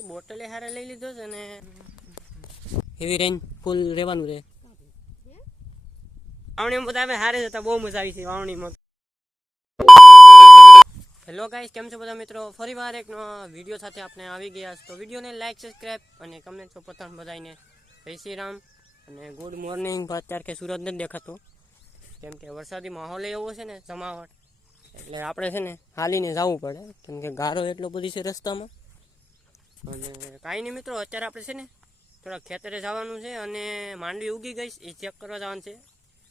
આપણે બોટલે હારે લઈ લીધો છે ને હેવી રેન્જ ફૂલ રહેવાનું રહે. વાવણીમાં બધા અમે હારે જતા બહુ મજા આવી છે વાવણીમાં. હેલો ગાઈસ, કેમ છો બધા મિત્રો? ફરી વાર એક વિડીયો સાથે આપણે આવી ગયા. તો વિડીયોને લાઈક, સબસ્ક્રાઈબ અને કમેન્ટ છો પતંગ બધાને જય શ્રી રામ અને ગુડ મોર્નિંગ. અત્યારે કે સુરત નથી દેખાતો કેમ કે વરસાદી માહોલ એવો છે ને જમાવટ, એટલે આપણે છે ને હાલીને જવું પડે કેમ કે ગારો એટલો બધી છે રસ્તામાં. અને કાંઈ નહીં મિત્રો, અત્યારે આપણે છે ને થોડા ખેતરે જવાનું છે અને માંડવી ઉગી ગઈ એ ચેક કરવા જવાનું છે.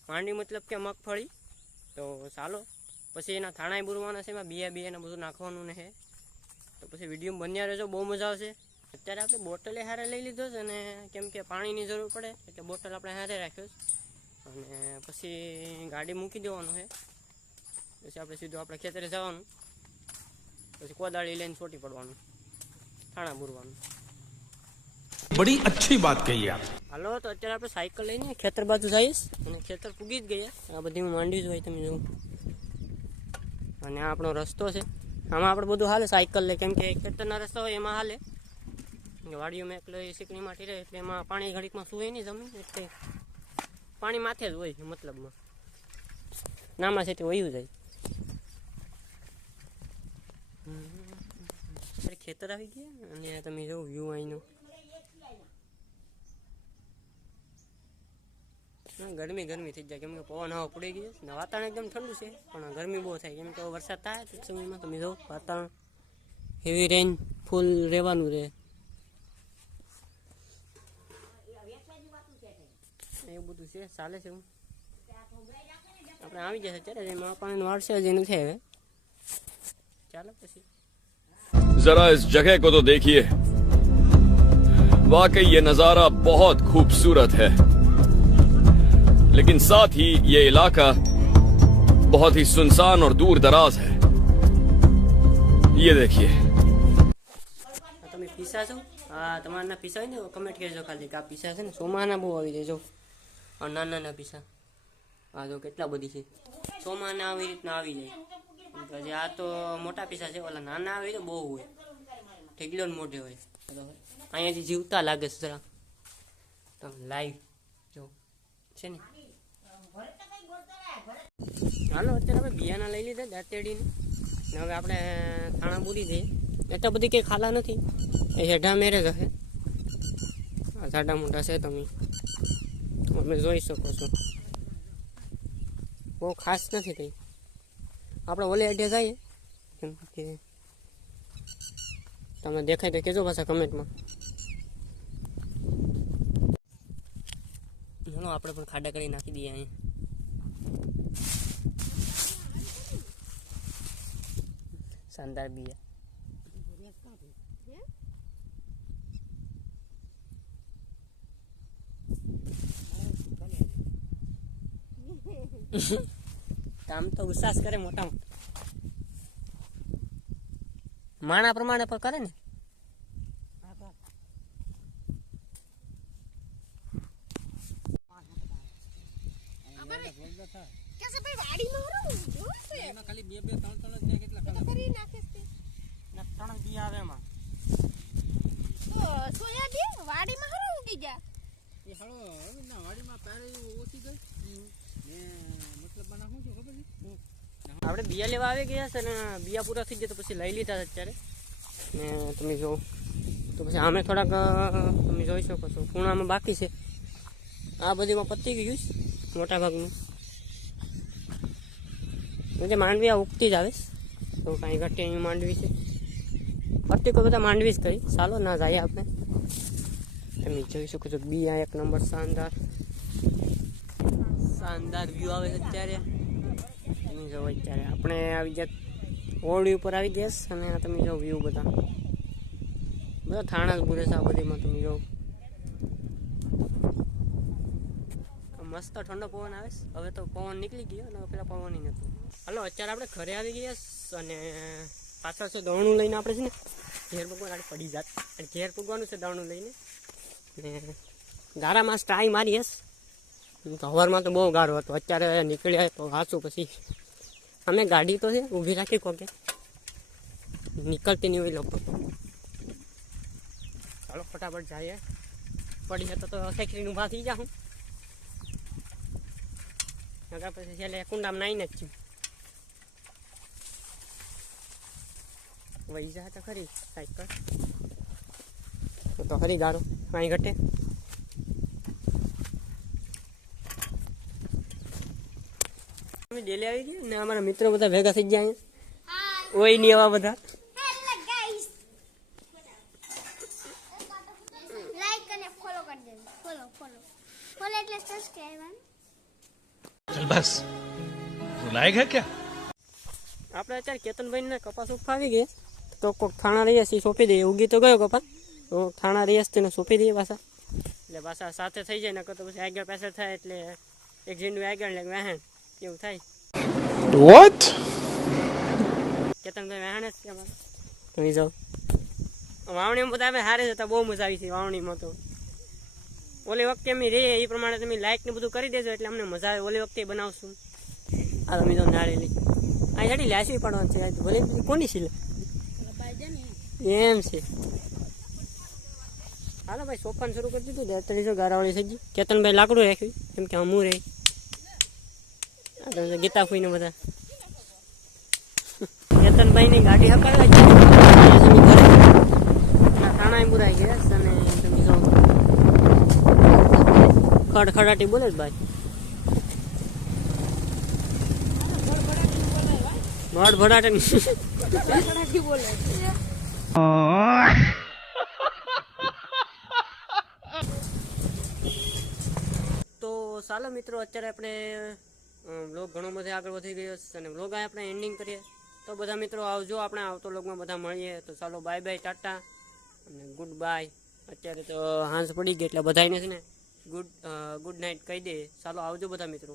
માંડવી મતલબ કે મગફળી. તો ચાલો પછી એના થાણાય બુરવાના છે, એમાં બિયાને બધું નાખવાનું ને છે. તો પછી વિડીયો બન્યા રહેજો, બહુ મજા આવશે. અત્યારે આપણે બોટલે હારે લઈ લીધો છે અને કેમ કે પાણીની જરૂર પડે એટલે બોટલ આપણે હારે રાખ્યો છે. અને પછી ગાડી મૂકી દેવાનું છે. પછી આપણે સીધું આપણે ખેતરે જવાનું, પછી કોદાળી લઈને છોટી પડવાનું, થાણા બુરવાનું. બડી અચ્છી બાત કહી આપ. હાલો, તો અત્યારે આપણે સાયકલ લઈને ખેતર બાજુ જઈશ અને ખેતર પૂગી જ ગયા. આ બધી માંડવી જ હોય તમે જોવું. અને આ આપણો રસ્તો છે, આમાં આપણે બધું હાલે સાયકલ લે કેમ કે ખેતરના રસ્તા હોય એમાં હાલે. વાડીઓમાં એકલો શીકણી માટી રહે એટલે એમાં પાણી ઘડીકમાં સુવે નહીં જમીન, એટલે પાણી માથે જ હોય મતલબમાં, નામાં છે તે વયું જાય. ખેતર આવી ગયા અને તમે જો વ્યૂ અહીંનો. ગરમી થઈ જાય કેમ કે પવન હવા પડી ગઈ છે ને વાતાવરણ એકદમ ઠંડુ છે, પણ ગરમી બહુ થાય કેમ કે વરસાદ થાય તો સમયમાં તમે જો વાતાવરણ હેવી રેન્જ ફૂલ રહેવાનું રહે. એવું બધું છે, ચાલે છે. આપણે આવી જશે અત્યારે એમાં પાણી વાળશે હજી નથી હવે. ચાલો પછી जरा इस जगह को तो देखिए, वाकई ये नजारा बहुत खूबसूरत है, लेकिन साथ ही ये इलाका बहुत ही सुनसान और दूर दराज है. ये देखिए. તમે પીસા છો? હા, તમારા પીસા હોય ને કમેન્ટ કરજો ખાલી કે આ પીસા છે ને સોમાના બહુ આવી જાય. જો નાના પીસા આ જો કેટલા બધી છે. સોમાના આવી રીતના આવી જાય. પછી આ તો મોટા પીસા છે, ઓલા નાના આવે તો બહુ હોય, ઢેગલો મોઢે હોય. અહીંયાથી જીવતા લાગે છે જરા, તમે લાઈવ જો છે ને. હાલો, અત્યારે આપણે બિયાના લઈ લીધા દાંતેડીને ને હવે આપણે થાણા બુરી દઈએ. એટલા બધી કંઈ ખાલા નથી, એ હેઠા મેરેજ હશે. આ જાડા મોટા છે, તમે જોઈ શકો છો. બહુ ખાસ નથી કંઈ. આપણે ઓલે અડે જઈએ કેમ કે તમને દેખાય તો કહેજો પાછા કમેન્ટમાં. ચાલો આપણે પણ ખાડા કરી નાખી દઈએ અહીંયા. શાનદાર બિયા. કામ તો ઉસાસ કરે મોટા માણા પ્રમાણે પણ કરે ને. આપણે બિયા લેવા આવી ગયા છે ને બિયા પૂરા થઈ ગયા તો પછી લઈ લીધા અત્યારે ને તમે જો. તો પછી આમે થોડાક તમે જોઈ શકો છો ખૂણામાં બાકી છે. આ બધીમાં પતી ગયું છે મોટા ભાગનું. માંડવી આ ઉગતી જ આવે તો કાંઈ ઘટી અહીં માંડવી છે. પત્તી કોઈ બધા માંડવી જ કરી. ચાલો ના જાય આપણે. તમે જોઈ શકો છો બિયા એક નંબર શાનદાર વ્યૂ આવે છે અત્યારે. તમે જો અત્યારે આપણે આવી જાય ઓરડી ઉપર આવી ગયા અને આ તમે જો વ્યૂ બધા થાણા જ બુરે છે. આ બધીમાં તમે જો મસ્ત ઠંડો પવન આવે. હવે તો પવન નીકળી ગયો અને પેલા પવન નહોતું. હાલો, અત્યારે આપણે ઘરે આવી ગયા અને પાછળ છે દવણું લઈને આપણે છે ને ઘેર પગવાનું આપણે પડી જાત. ઘેર પગવાનું છે દવણું લઈને ને ગારામાં ટ્રાય મારી હશ. સવારમાં તો બહુ ગારો હતો, અત્યારે નીકળ્યા તો હાચું. પછી અમે ગાડી તો છે ઊભી રાખી કોકે નીકળતી નહીં હોય લોકો. ચાલો ફટાફટ જઈએ. પડી હતો તો ખેખરીનું ભાથી જાઉં નકર પછી છેલ્લે કુંડામાં નાઈને જ છું. વહી જાય તો ખરી સાયકલ તો ખરી ગાડો અહીં ઘટે. અમે ડેલી આવી ગયા ને અમારા મિત્રો બધા ભેગા થઈ ગયા અહીંયા. ઓય નહીં આવા બધા. बस रुलाएगा क्या? આપણે અત્યારે કેતનભાઈ ને કપાસ ઉફાવી ગયા તો કોઈક થાણા રહીએ સોંપી દઈએ. ઉગી તો ગયો કપાસ તો થાણા રહીએ તેને સોંપી દઈએ પાછા. એટલે પાછા સાથે થઈ જાય નકર તો પછી આગળ પાછળ થાય એટલે એક ઝીંડું આગળ ને વહેણ એવું થાય. What? કેતનભાઈ વહેણ જ છે અમારે. તમે જાઓ વાવણીમાં બધા અમે હારે જતા બહુ મજા આવી છે વાવણીમાં. તો ઓલી વખતે અમે રહીએ એ પ્રમાણે તમે લાઇક ને બધું કરી દેજો એટલે અમને મજા આવે. ઓલી વખતે બનાવશું. આ તમે તો નાળેલી આ જાડી લાસવી પડવાનું છે. ભલે કોની છે એમ છે. હાલો ભાઈ સોપાન શરૂ કરી દીધું. 43 ગારાવાળી થઈ ગઈ. કેતનભાઈ લાકડું રાખ્યું કેમ કે હમું રહે. ગીતા ફૂઈ ને બધા કેતનભાઈ ની ગાડી હકાવે થાણા બુરાઈ ગયા અને તમે જો ખડખડાટી બોલે જ ભાઈ. ભડાટી બોલે તો ચાલો મિત્રો અત્યારે આપણે વ્લોગ ઘણો બધો આગળ વધી ગયો છે અને વ્લોગ આપણે એન્ડિંગ કરીએ. તો બધા મિત્રો આવજો. આપણે આવતો વ્લોગમાં બધા મળીએ. તો ચાલો બાય બાય ટાટા અને ગુડ બાય. અત્યારે તો હાંસ પડી ગઈ એટલે બધાને છે ને ગુડ નાઇટ કહી દઈએ. ચાલો આવજો બધા મિત્રો.